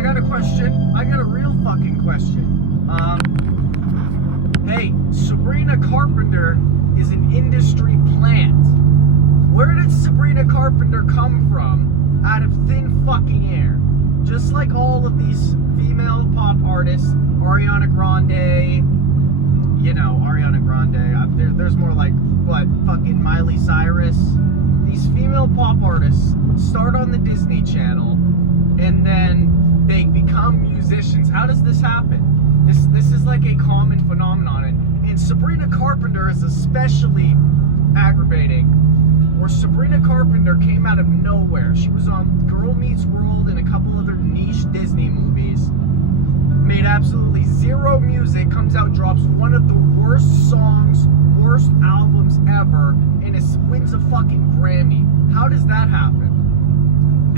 I got a question. I got a real fucking question. Hey, Sabrina Carpenter is an industry plant. Where did Sabrina Carpenter come from out of thin fucking air? Just like all of these female pop artists, Ariana Grande, you know, Ariana Grande, there's more like, what, fucking Miley Cyrus? These female pop artists start on the Disney Channel, and then they become musicians. How does this happen? This is like a common phenomenon, and Sabrina Carpenter is especially aggravating, where Sabrina Carpenter came out of nowhere. She was on Girl Meets World and a couple other niche Disney movies, made absolutely zero music, comes out, drops one of the worst songs, worst albums ever, and wins a fucking Grammy. How does that happen?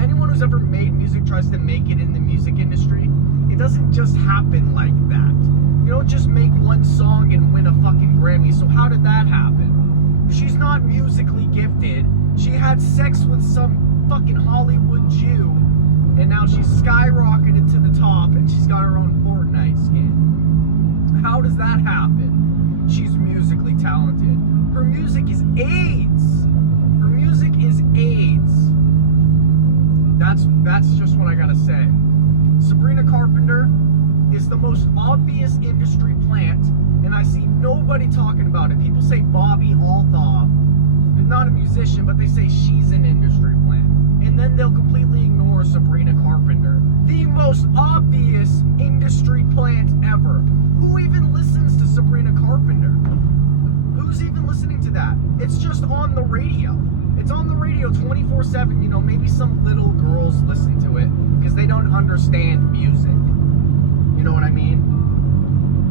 Anyone who's ever made music tries to make it in the music industry. It doesn't just happen like that. You don't just make one song and win a fucking Grammy. So how did that happen? She's not musically gifted. She had sex with some fucking Hollywood Jew, and now she's skyrocketed to the top, and she's got her own Fortnite skin. How does that happen? She's musically talented. Her music is AIDS. Her music is AIDS. That's just what I gotta say. Sabrina Carpenter is the most obvious industry plant, and I see nobody talking about it. People say Bobby Althoff is not a musician, but they say she's an industry plant. And then they'll completely ignore Sabrina Carpenter, the most obvious industry plant ever. Who even listens to Sabrina Carpenter? Who's even listening to that? It's just on the radio. It's on the radio 24/7. You know, maybe some little girls listen to it because they don't understand music. You know what I mean?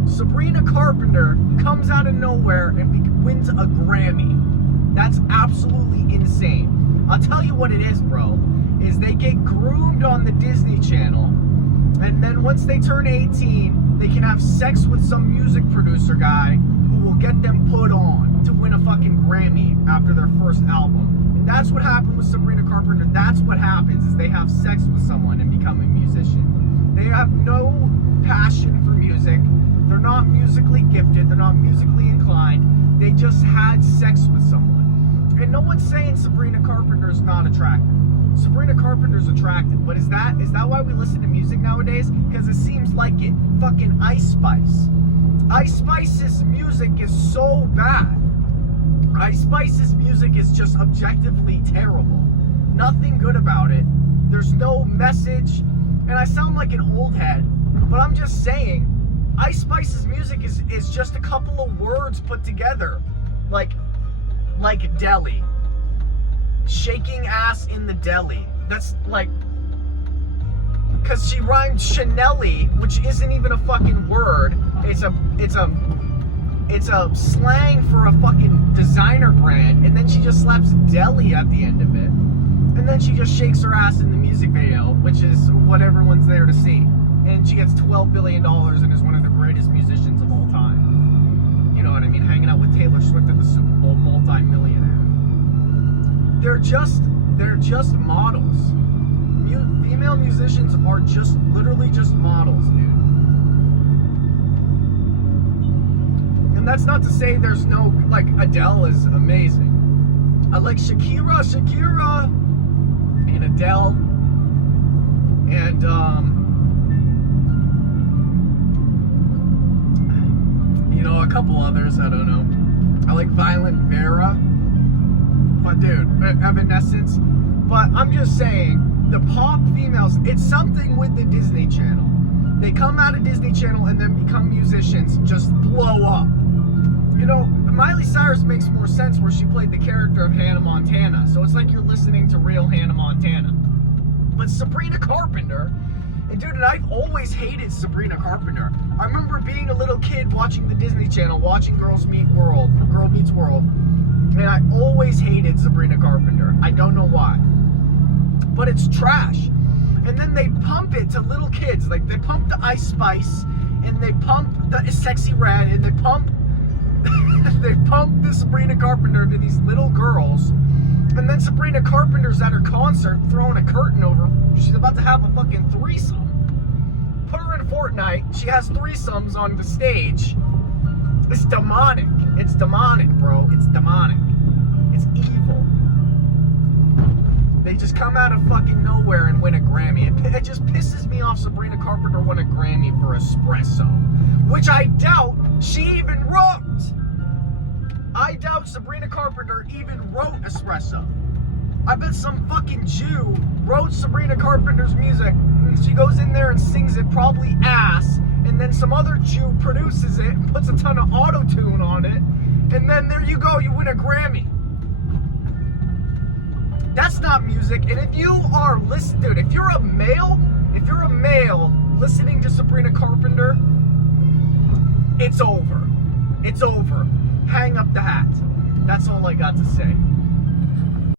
Sabrina Carpenter comes out of nowhere and wins a Grammy. That's absolutely insane. I'll tell you what it is, bro, is they get groomed on the Disney Channel, and then once they turn 18, they can have sex with some music producer guy who will get them put on to win a fucking Grammy after their first album. And that's what happened with Sabrina Carpenter. That's what happens, is they have sex with someone and become a musician. They have no passion for music. They're not musically gifted. They're not musically inclined. They just had sex with someone. And no one's saying Sabrina Carpenter's not attractive. Sabrina Carpenter's attractive, but is that why we listen to music nowadays? Because it seems like it. Fucking Ice Spice. Ice Spice's music is so bad. Ice Spice's music is just objectively terrible. Nothing good about it. There's no message. And I sound like an old head, but I'm just saying, Ice Spice's music is just a couple of words put together. Like deli. Shaking ass in the deli. That's like, because she rhymed Chanelly, which isn't even a fucking word. It's a slang for a fucking designer brand, and then she just slaps deli at the end of it. And then she just shakes her ass in the music video, which is what everyone's there to see. And she gets $12 billion and is one of the greatest musicians of all time. You know what I mean? Hanging out with Taylor Swift at the Super Bowl, multi-millionaire. They're just models. Female musicians are just literally just models, dude. And that's not to say there's no, like, Adele is amazing. I like Shakira, and Adele, and you know, a couple others, I don't know. I like Violent Vera, but dude, Evanescence. But I'm just saying, the pop females, it's something with the Disney Channel. They come out of Disney Channel and then become musicians, just blow up. You know, Miley Cyrus makes more sense where she played the character of Hannah Montana. So it's like you're listening to real Hannah Montana. But Sabrina Carpenter, and dude, and I've always hated Sabrina Carpenter. I remember being a little kid watching the Disney Channel, watching Girl Meets World, and I always hated Sabrina Carpenter. I don't know why. But it's trash. And then they pump it to little kids. Like, they pump the Ice Spice, and they pump the Sexy Red, and they pump the Sabrina Carpenter to these little girls. And then Sabrina Carpenter's at her concert throwing a curtain over. She's about to have a fucking threesome. in Fortnite. She has threesomes on the stage. It's demonic. It's demonic, bro. It's demonic. It's evil. They just come out of fucking nowhere and win a Grammy. It just pisses me off Sabrina Carpenter won a Grammy for Espresso, which I doubt she even wrote. I doubt Sabrina Carpenter even wrote Espresso. I bet some fucking Jew wrote Sabrina Carpenter's music, and she goes in there and sings it probably ass, and then some other Jew produces it and puts a ton of auto-tune on it, and then there you go, you win a Grammy. That's not music. And if you are listening, dude, if you're a male listening to Sabrina Carpenter, it's over. It's over. Hang up the hat. That's all I got to say.